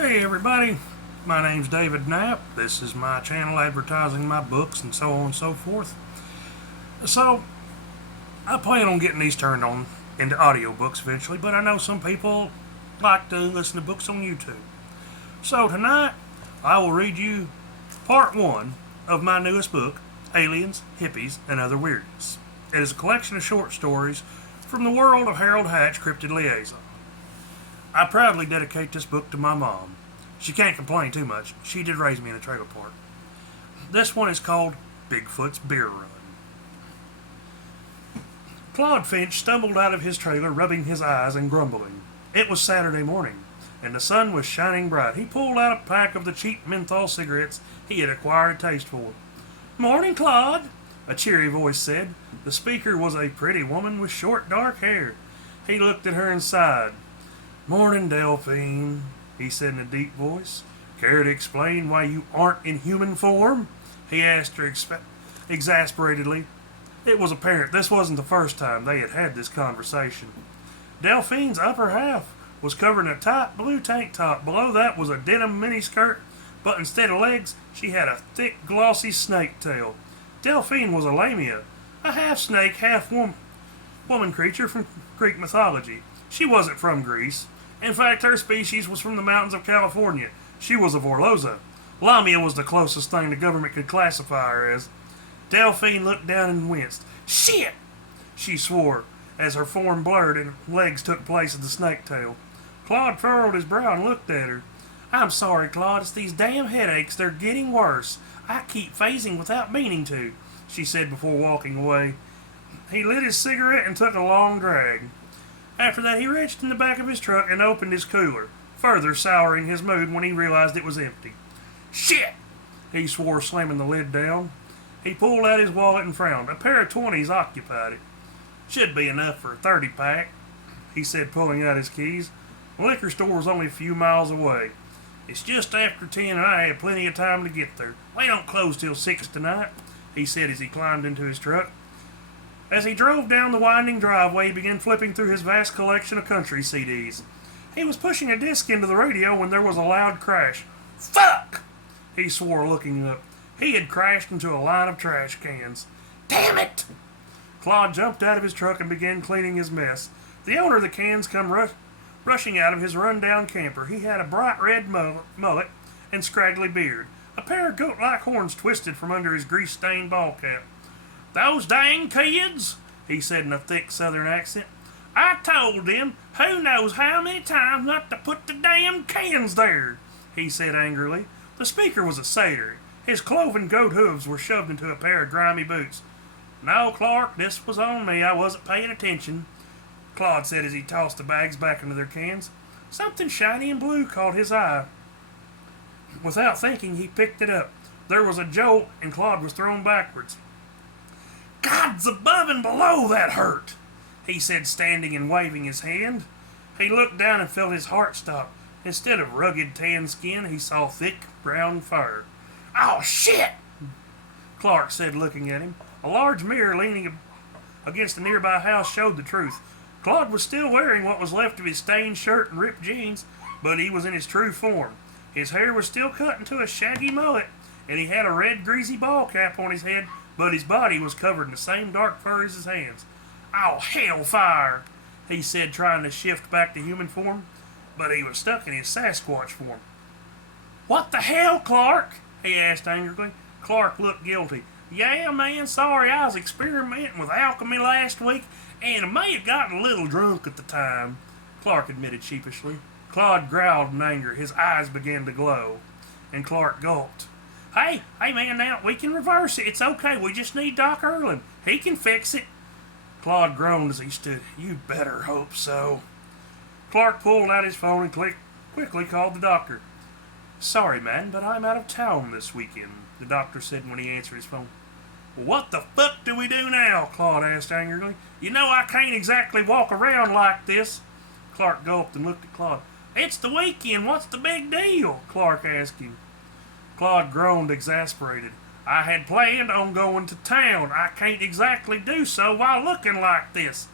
Hey everybody, my name's David Knapp. This is my channel advertising my books and so on and so forth. So, I plan on getting these turned on into audiobooks eventually, but I know some people like to listen to books on YouTube. So tonight, I will read you part one of my newest book, Aliens, Hippies, and Other Weirdness. It is a collection of short stories from the world of Harold Hatch Cryptid Liaison. I proudly dedicate this book to my mom. She can't complain too much. She did raise me in a trailer park. This one is called Bigfoots Beer Run. Claude Finch stumbled out of his trailer, rubbing his eyes and grumbling. It was Saturday morning, and the sun was shining bright. He pulled out a pack of the cheap menthol cigarettes he had acquired a taste for. "Morning, Claude," a cheery voice said. The speaker was a pretty woman with short, dark hair. He looked at her and sighed. "Morning, Delphine," he said in a deep voice. "Care to explain why you aren't in human form?" he asked her exasperatedly. It was apparent this wasn't the first time they had had this conversation. Delphine's upper half was covered in a tight blue tank top. Below that was a denim miniskirt, but instead of legs, she had a thick, glossy snake tail. Delphine was a lamia, a half-snake, half-woman creature from Greek mythology. She wasn't from Greece. In fact, her species was from the mountains of California. She was a Vorloza. Lamia was the closest thing the government could classify her as. Delphine looked down and winced. "Shit!" she swore, as her form blurred and legs took place of the snake tail. Claude furrowed his brow and looked at her. "I'm sorry, Claude. It's these damn headaches. They're getting worse. I keep phasing without meaning to," she said before walking away. He lit his cigarette and took a long drag. After that, he reached in the back of his truck and opened his cooler, further souring his mood when he realized it was empty. "Shit!" he swore, slamming the lid down. He pulled out his wallet and frowned. A pair of 20s occupied it. "Should be enough for a 30-pack, he said, pulling out his keys. The liquor store was only a few miles away. "It's just after 10 and I had plenty of time to get there. We don't close till 6 tonight, he said as he climbed into his truck. As he drove down the winding driveway, he began flipping through his vast collection of country CDs. He was pushing a disc into the radio when there was a loud crash. "Fuck!" he swore, looking up. He had crashed into a line of trash cans. "Damn it!" Claude jumped out of his truck and began cleaning his mess. The owner of the cans come rushing out of his run-down camper. He had a bright red mullet and scraggly beard. A pair of goat-like horns twisted from under his grease-stained ball cap. "Those dang kids," he said in a thick southern accent. "I told them who knows how many times not to put the damn cans there," he said angrily. The speaker was a satyr. His cloven goat hooves were shoved into a pair of grimy boots. "No, Clark, this was on me. I wasn't paying attention," Claude said as he tossed the bags back into their cans. Something shiny and blue caught his eye. Without thinking, he picked it up. There was a jolt, and Claude was thrown backwards. "God's above and below, that hurt," he said, standing and waving his hand. He looked down and felt his heart stop. Instead of rugged tan skin, he saw thick brown fur. "Oh, shit!" Clark said, looking at him. A large mirror leaning against a nearby house showed the truth. Claude was still wearing what was left of his stained shirt and ripped jeans, but he was in his true form. His hair was still cut into a shaggy mullet, and he had a red greasy ball cap on his head, but his body was covered in the same dark fur as his hands. "Oh, hellfire!" he said, trying to shift back to human form, but he was stuck in his Sasquatch form. "What the hell, Clark?" he asked angrily. Clark looked guilty. "Yeah, man, sorry, I was experimenting with alchemy last week, and I may have gotten a little drunk at the time," Clark admitted sheepishly. Claude growled in anger. His eyes began to glow, and Clark gulped. Hey, man, now, we can reverse it. It's okay. We just need Doc Erlin. He can fix it." Claude groaned as he stood. "You better hope so." Clark pulled out his phone and quickly called the doctor. "Sorry, man, but I'm out of town this weekend," the doctor said when he answered his phone. "Well, what the fuck do we do now?" Claude asked angrily. "You know I can't exactly walk around like this." Clark gulped and looked at Claude. "It's the weekend. What's the big deal?" Clark asked him. Claude groaned, exasperated. "I had planned on going to town. I can't exactly do so while looking like this,"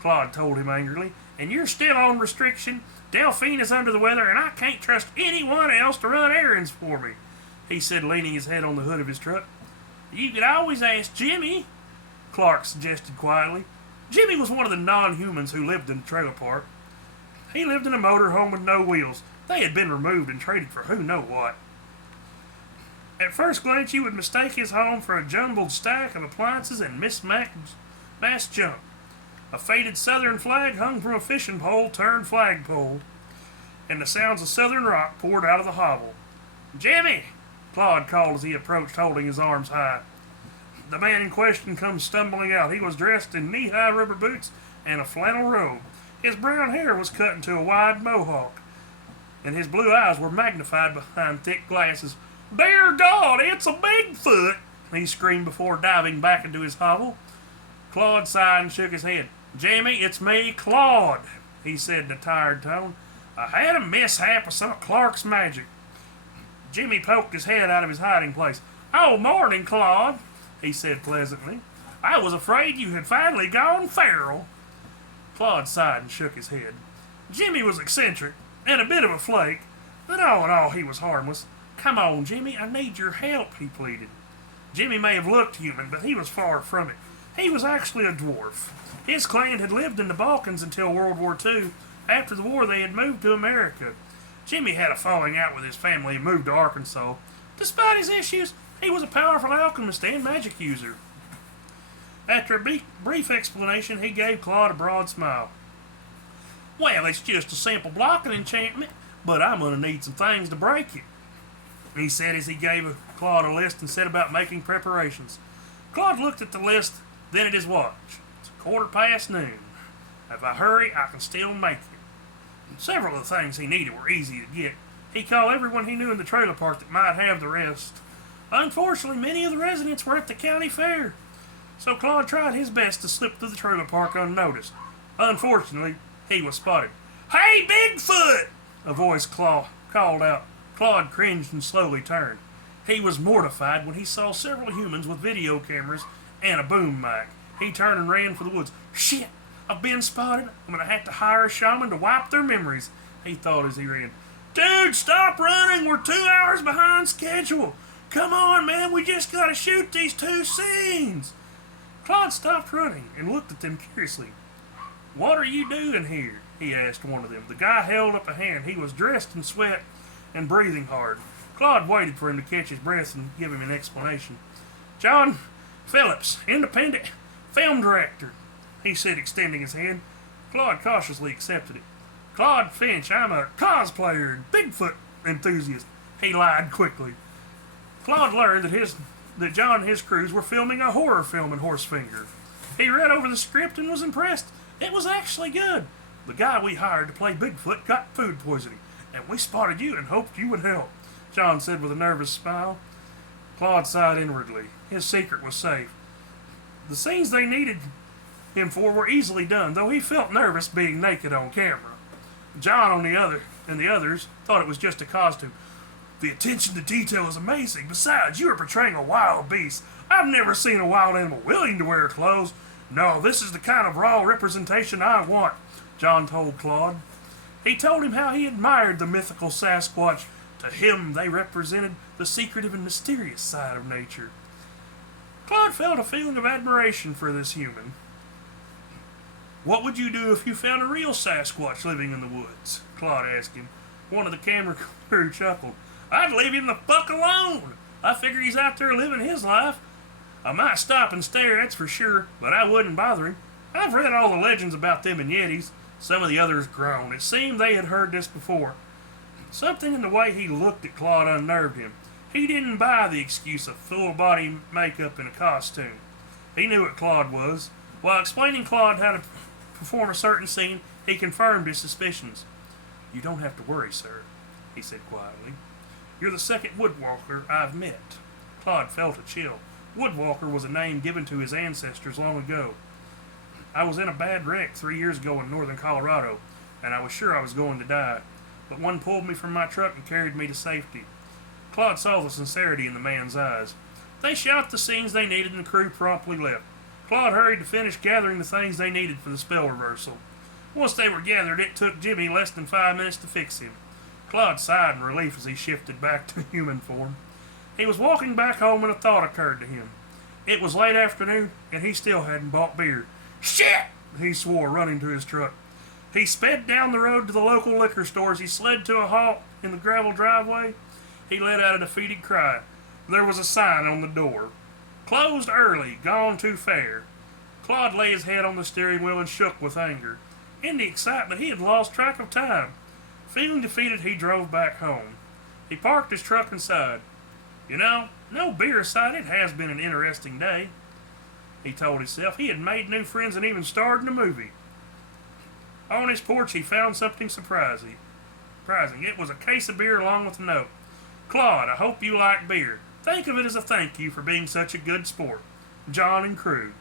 Claude told him angrily. "And you're still on restriction. Delphine is under the weather, and I can't trust anyone else to run errands for me, he said, leaning his head on the hood of his truck. You could always ask Jimmy, Clark suggested quietly. Jimmy was one of the non-humans who lived in the trailer park. He lived in a motorhome with no wheels. They had been removed and traded for who knows what. At first glance, you would mistake his home for a jumbled stack of appliances and mismatched junk. A faded southern flag hung from a fishing pole turned flagpole, and the sounds of southern rock poured out of the hovel. Jimmy! Claude called as he approached, holding his arms high. The man in question comes stumbling out. He was dressed in knee-high rubber boots and a flannel robe. His brown hair was cut into a wide mohawk, and his blue eyes were magnified behind thick glasses. Dear God, it's a Bigfoot! He screamed before diving back into his hovel. Claude sighed and shook his head. Jimmy, it's me, Claude, he said in a tired tone. I had a mishap with some of Clark's magic. Jimmy poked his head out of his hiding place. Oh, morning, Claude, he said pleasantly. I was afraid you had finally gone feral. Claude sighed and shook his head. Jimmy was eccentric and a bit of a flake, but all in all he was harmless. Come on, Jimmy, I need your help, he pleaded. Jimmy may have looked human, but he was far from it. He was actually a dwarf. His clan had lived in the Balkans until World War II. After the war, they had moved to America. Jimmy had a falling out with his family and moved to Arkansas. Despite his issues, he was a powerful alchemist and magic user. After a brief explanation, he gave Claude a broad smile. Well, it's just a simple blocking enchantment, but I'm going to need some things to break it, he said as he gave Claude a list and set about making preparations. Claude looked at the list, then at his watch. It's noon. If I hurry, I can still make it. Several of the things he needed were easy to get. He called everyone he knew in the trailer park that might have the rest. Unfortunately, many of the residents were at the county fair, so Claude tried his best to slip through the trailer park unnoticed. Unfortunately, he was spotted. Hey, Bigfoot! A voice called out. Claude cringed and slowly turned. He was mortified when he saw several humans with video cameras and a boom mic. He turned and ran for the woods. Shit! I've been spotted. I'm going to have to hire a shaman to wipe their memories, he thought as he ran. Dude, stop running! We're 2 hours behind schedule! Come on, man, we just got to shoot these 2 scenes! Claude stopped running and looked at them curiously. What are you doing here? He asked one of them. The guy held up a hand. He was dressed in sweat and breathing hard. Claude waited for him to catch his breath and give him an explanation. John Phillips, independent film director, he said, extending his hand. Claude cautiously accepted it. Claude Finch, I'm a cosplayer and Bigfoot enthusiast, he lied quickly. Claude learned that John and his crews were filming a horror film in Horsefinger. He read over the script and was impressed. It was actually good. The guy we hired to play Bigfoot got food poisoning, and we spotted you and hoped you would help, John said with a nervous smile. Claude sighed inwardly. His secret was safe. The scenes they needed him for were easily done, though he felt nervous being naked on camera. John, and the others thought it was just a costume. The attention to detail is amazing. Besides, you are portraying a wild beast. I've never seen a wild animal willing to wear clothes. No, this is the kind of raw representation I want, John told Claude. He told him how he admired the mythical Sasquatch. To him, they represented the secretive and mysterious side of nature. Claude felt a feeling of admiration for this human. What would you do if you found a real Sasquatch living in the woods? Claude asked him. One of the camera crew chuckled. I'd leave him the fuck alone. I figure he's out there living his life. I might stop and stare, that's for sure, but I wouldn't bother him. I've read all the legends about them and Yetis. Some of the others groaned. It seemed they had heard this before. Something in the way he looked at Claude unnerved him. He didn't buy the excuse of full-body makeup and a costume. He knew what Claude was. While explaining Claude how to perform a certain scene, he confirmed his suspicions. You don't have to worry, sir, he said quietly. You're the second woodwalker I've met. Claude felt a chill. Woodwalker was a name given to his ancestors long ago. I was in a bad wreck 3 years ago in northern Colorado, and I was sure I was going to die. But one pulled me from my truck and carried me to safety. Claude saw the sincerity in the man's eyes. They shot the scenes they needed and the crew promptly left. Claude hurried to finish gathering the things they needed for the spell reversal. Once they were gathered, it took Jimmy less than 5 minutes to fix him. Claude sighed in relief as he shifted back to human form. He was walking back home when a thought occurred to him. It was late afternoon, and he still hadn't bought beer. Shit! He swore, running to his truck. He sped down the road to the local liquor store as he slid to a halt in the gravel driveway. He let out a defeated cry. There was a sign on the door. Closed early, gone too fair. Claude lay his head on the steering wheel and shook with anger. In the excitement, he had lost track of time. Feeling defeated, he drove back home. He parked his truck and sighed. You know, no beer aside, it has been an interesting day, he told himself. He had made new friends and even starred in a movie. On his porch, he found something surprising. It was a case of beer along with a note. Claude, I hope you like beer. Think of it as a thank you for being such a good sport. John and crew.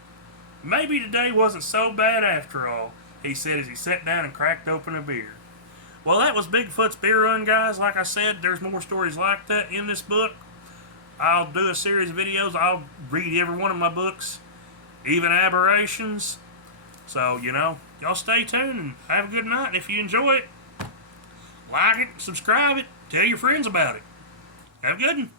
Maybe today wasn't so bad after all, he said as he sat down and cracked open a beer. Well, that was Bigfoot's Beer Run, guys. Like I said, there's more stories like that in this book. I'll do a series of videos. I'll read every one of my books, even Aberrations. So, y'all stay tuned and have a good night. And if you enjoy it, like it, subscribe it, tell your friends about it. Have a good one.